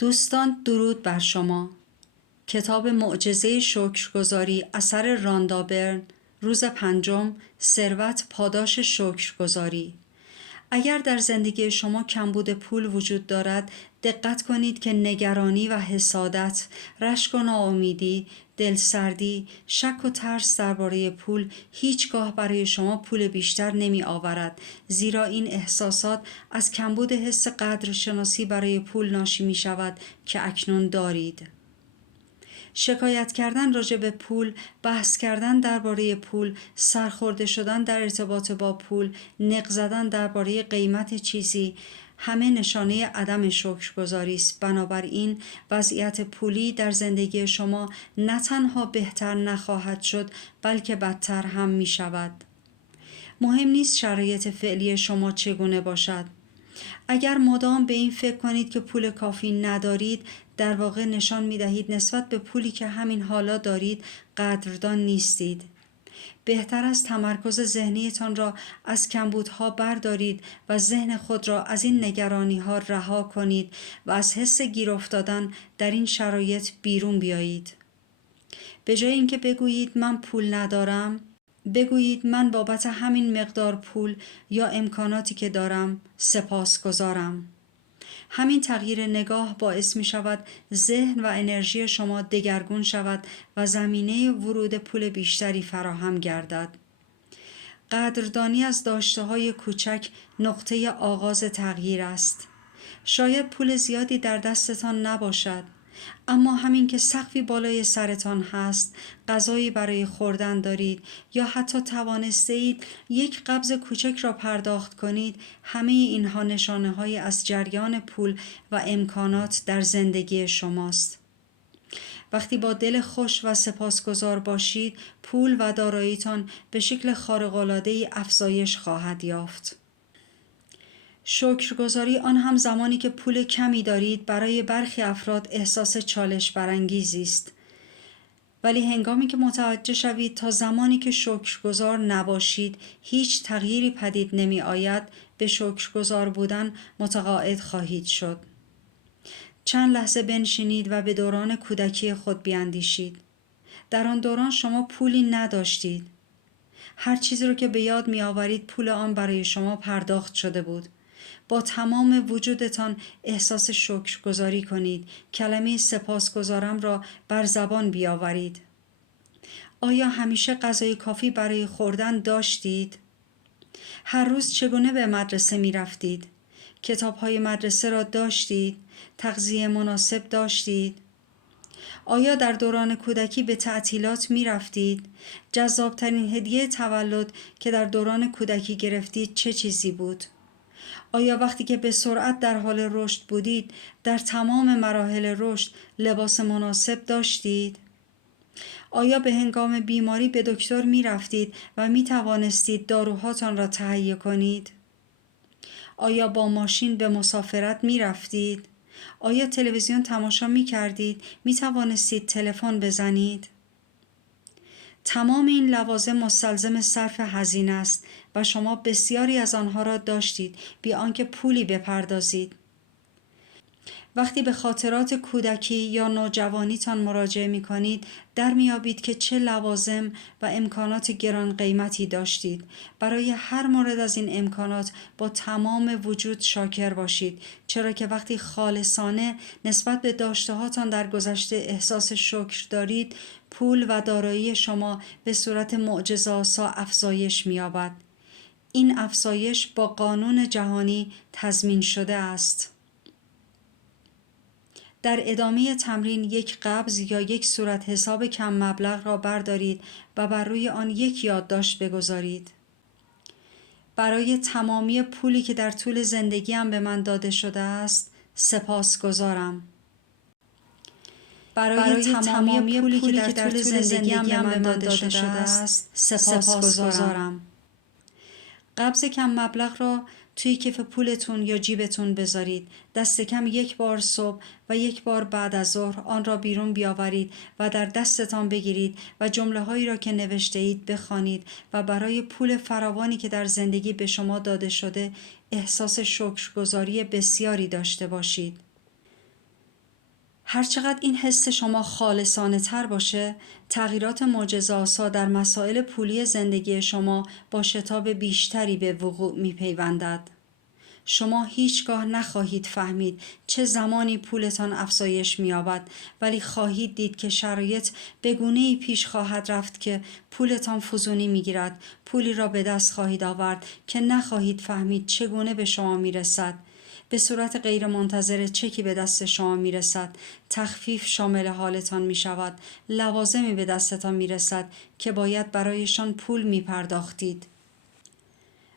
دوستان، درود بر شما. کتاب معجزه شکرگزاری اثر راندا برن، روز 5، ثروت پاداش شکرگزاری. اگر در زندگی شما کمبود پول وجود دارد، دقت کنید که نگرانی و حسادت، رشک و ناامیدی، دلسردی، شک و ترس درباره پول هیچگاه برای شما پول بیشتر نمی آورد، زیرا این احساسات از کمبود حس قدرشناسی برای پول ناشی می شود که اکنون دارید. شکایت کردن راجع به پول، بحث کردن درباره پول، سرخورده شدن در ارتباط با پول، نق زدن درباره قیمت چیزی، همه نشانه عدم شکرگزاری است. بنابراین وضعیت پولی در زندگی شما نه تنها بهتر نخواهد شد، بلکه بدتر هم می شود. مهم نیست شرایط فعلی شما چگونه باشد. اگر مدام به این فکر کنید که پول کافی ندارید، در واقع نشان می دهید نسبت به پولی که همین حالا دارید قدردان نیستید. بهتر است تمرکز ذهنیتان را از کمبودها بردارید و ذهن خود را از این نگرانی ها رها کنید و از حس گیر افتادن در این شرایط بیرون بیایید. به جای اینکه بگویید من پول ندارم، بگویید من بابت همین مقدار پول یا امکاناتی که دارم سپاسگزارم. همین تغییر نگاه باعث می شود ذهن و انرژی شما دگرگون شود و زمینه ورود پول بیشتری فراهم گردد. قدردانی از داشته‌های کوچک نقطه آغاز تغییر است. شاید پول زیادی در دستتان نباشد، اما همین که سقفی بالای سرتان هست، غذایی برای خوردن دارید یا حتی توانستید یک قبض کوچک را پرداخت کنید، همه اینها نشانه‌هایی از جریان پول و امکانات در زندگی شماست. وقتی با دل خوش و سپاسگزار باشید، پول و داراییتان به شکل خارق‌العاده‌ای افزایش خواهد یافت. شکرگزاری آن هم زمانی که پول کمی دارید برای برخی افراد احساس چالش برانگیزی است. ولی هنگامی که متوجه شوید تا زمانی که شکرگزار نباشید هیچ تغییری پدید نمی آید، به شکرگزار بودن متقاعد خواهید شد. چند لحظه بنشینید و به دوران کودکی خود بیاندیشید. در آن دوران شما پولی نداشتید. هر چیزی رو که به یاد می آورید پول آن برای شما پرداخت شده بود. با تمام وجودتان احساس شکرگزاری کنید. کلمه سپاسگزارم را بر زبان بیاورید. آیا همیشه غذای کافی برای خوردن داشتید؟ هر روز چگونه به مدرسه می رفتید؟ کتاب‌های مدرسه را داشتید؟ تغذیه مناسب داشتید؟ آیا در دوران کودکی به تعطیلات می رفتید؟ جذابترین هدیه تولد که در دوران کودکی گرفتید چه چیزی بود؟ آیا وقتی که به سرعت در حال رشد بودید، در تمام مراحل رشد لباس مناسب داشتید؟ آیا به هنگام بیماری به دکتر می رفتید و می توانستید داروهاتان را تهیه کنید؟ آیا با ماشین به مسافرت می رفتید؟ آیا تلویزیون تماشا می کردید؟ می توانستید تلفن بزنید؟ تمام این لوازم مستلزم صرف هزینه است و شما بسیاری از آنها را داشتید بی آنکه پولی بپردازید. وقتی به خاطرات کودکی یا نوجوانیتان مراجعه می کنید، در می یابید که چه لوازم و امکانات گران قیمتی داشتید. برای هر مورد از این امکانات با تمام وجود شاکر باشید، چرا که وقتی خالصانه نسبت به داشته‌هاتان در گذشته احساس شکر دارید، پول و دارایی شما به صورت معجزه‌آسا افزایش می یابد. این افزایش با قانون جهانی تضمین شده است. در ادامه تمرین یک قبض یا یک صورت حساب کم مبلغ را بردارید و بر روی آن یک یادداشت بگذارید. برای تمامی پولی که در طول زندگیم به من داده شده است، سپاسگزارم. برای تمامی پولی که در طول زندگیم به من داده شده است، سپاسگزارم. قبض کم مبلغ را توی کیف پولتون یا جیبتون بذارید. دست کم یک بار صبح و یک بار بعد از ظهر آن را بیرون بیاورید و در دستتان بگیرید و جمله هایی را که نوشته اید بخوانید و برای پول فراوانی که در زندگی به شما داده شده احساس شکرگزاری بسیاری داشته باشید. هرچقدر این حس شما خالصانه تر باشه، تغییرات معجزه‌آسا در مسائل پولی زندگی شما با شتاب بیشتری به وقوع می‌پیوندد. شما هیچگاه نخواهید فهمید چه زمانی پولتان افزایش می‌یابد، ولی خواهید دید که شرایط به گونه‌ای پیش خواهد رفت که پولتان فزونی می‌گیرد. پولی را به دست خواهید آورد که نخواهید فهمید چگونه به شما می‌رسد. به صورت غیر منتظره چکی به دست شما می‌رسد. تخفیف شامل حالتان می‌شود. لوازمی به دستتان می‌رسد که باید برایشان پول می‌پرداختید.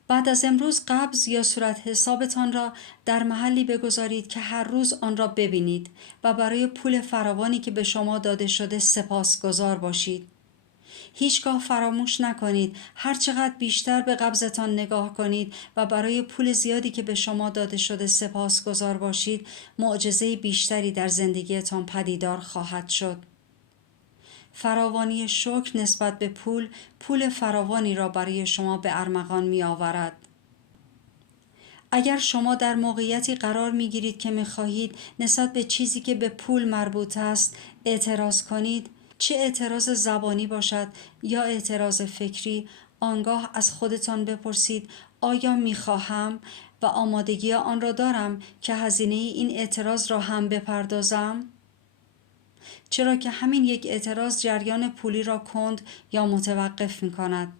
بعد از امروز قبض یا صورت حسابتان را در محلی بگذارید که هر روز آن را ببینید و برای پول فراوانی که به شما داده شده سپاسگزار باشید. هیچگاه فراموش نکنید هرچقدر بیشتر به قبضتان نگاه کنید و برای پول زیادی که به شما داده شده سپاسگزار باشید، معجزه بیشتری در زندگیتان پدیدار خواهد شد. فراوانی شکر نسبت به پول فراوانی را برای شما به ارمغان می آورد. اگر شما در موقعیتی قرار می گیرید که می خواهید نسبت به چیزی که به پول مربوط است اعتراض کنید، چه اعتراض زبانی باشد یا اعتراض فکری، آنگاه از خودتان بپرسید آیا می خواهم و آمادگی آن را دارم که هزینه این اعتراض را هم بپردازم؟ چرا که همین یک اعتراض جریان پولی را کند یا متوقف می کند.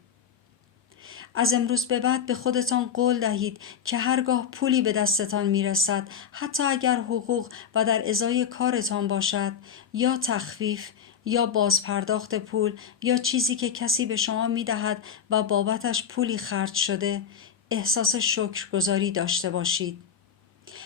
از امروز به بعد به خودتان قول دهید که هرگاه پولی به دستتان می رسد، حتی اگر حقوق و در ازای کارتان باشد، یا تخفیف، یا بازپرداخت پول، یا چیزی که کسی به شما می دهد و بابتش پولی خرج شده، احساس شکرگزاری داشته باشید.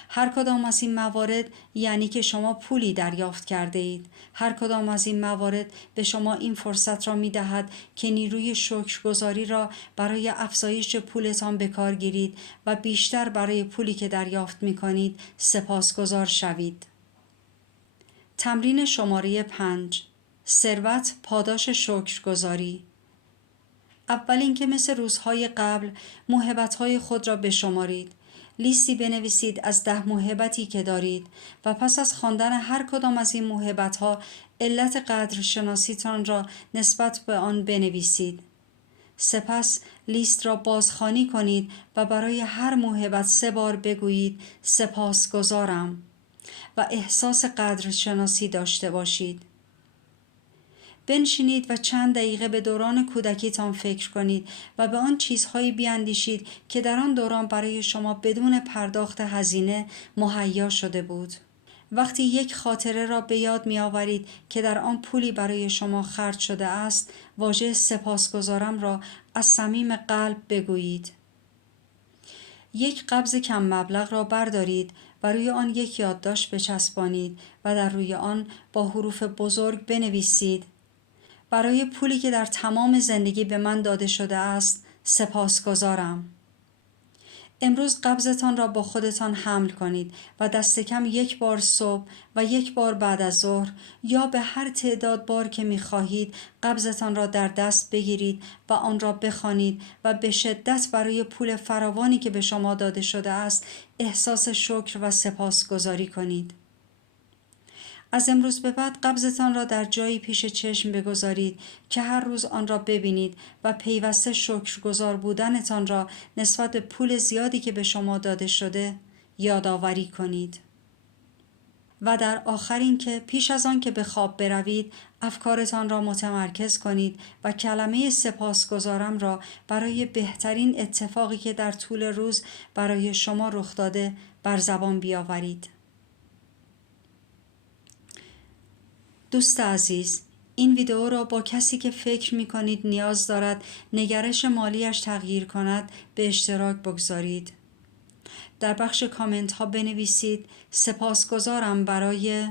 هر کدام از این موارد یعنی که شما پولی دریافت کرده اید. هر کدام از این موارد به شما این فرصت را می دهد که نیروی شکرگزاری را برای افزایش پولتان به کار گیرید و بیشتر برای پولی که دریافت می کنید سپاسگزار شوید. تمرین شماره 5. ثروت پاداش شکرگزاری. اول اینکه مثل روزهای قبل موهبت‌های خود را بشمارید. لیستی بنویسید از 10 موهبتی که دارید و پس از خواندن هر کدام از این موهبت‌ها علت قدرشناسیتان را نسبت به آن بنویسید. سپس لیست را بازخوانی کنید و برای هر موهبت 3 بار بگویید سپاسگزارم و احساس قدرشناسی داشته باشید. بنشینید و چند دقیقه به دوران کودکیتان فکر کنید و به آن چیزهایی بیاندیشید که در آن دوران برای شما بدون پرداخت هزینه مهیا شده بود. وقتی یک خاطره را به یاد می آورید که در آن پولی برای شما خرج شده است، واژه سپاسگزارم را از صمیم قلب بگویید. یک قبض کم مبلغ را بردارید و روی آن یک یادداشت بچسبانید و در روی آن با حروف بزرگ بنویسید: برای پولی که در تمام زندگی به من داده شده است سپاسگزارم. امروز قبضتان را با خودتان حمل کنید و دست کم 1 بار صبح و 1 بار بعد از ظهر یا به هر تعداد بار که می خواهید قبضتان را در دست بگیرید و آن را بخوانید و به شدت برای پول فراوانی که به شما داده شده است احساس شکر و سپاسگزاری کنید. از امروز به بعد قبضتان را در جایی پیش چشم بگذارید که هر روز آن را ببینید و پیوسته شکرگزار بودنتان را نسبت به پول زیادی که به شما داده شده یادآوری کنید. و در آخر این که پیش از آن که به خواب بروید افکارتان را متمرکز کنید و کلمه سپاسگزارم را برای بهترین اتفاقی که در طول روز برای شما رخ داده بر زبان بیاورید. دوست عزیز، این ویدئو را با کسی که فکر می کنید نیاز دارد نگرش مالیش تغییر کند به اشتراک بگذارید. در بخش کامنت ها بنویسید سپاسگزارم برای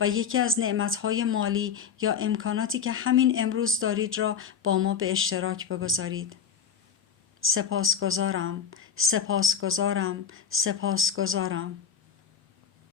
و یکی از نعمتهای مالی یا امکاناتی که همین امروز دارید را با ما به اشتراک بگذارید. سپاسگزارم، سپاسگزارم، سپاسگزارم.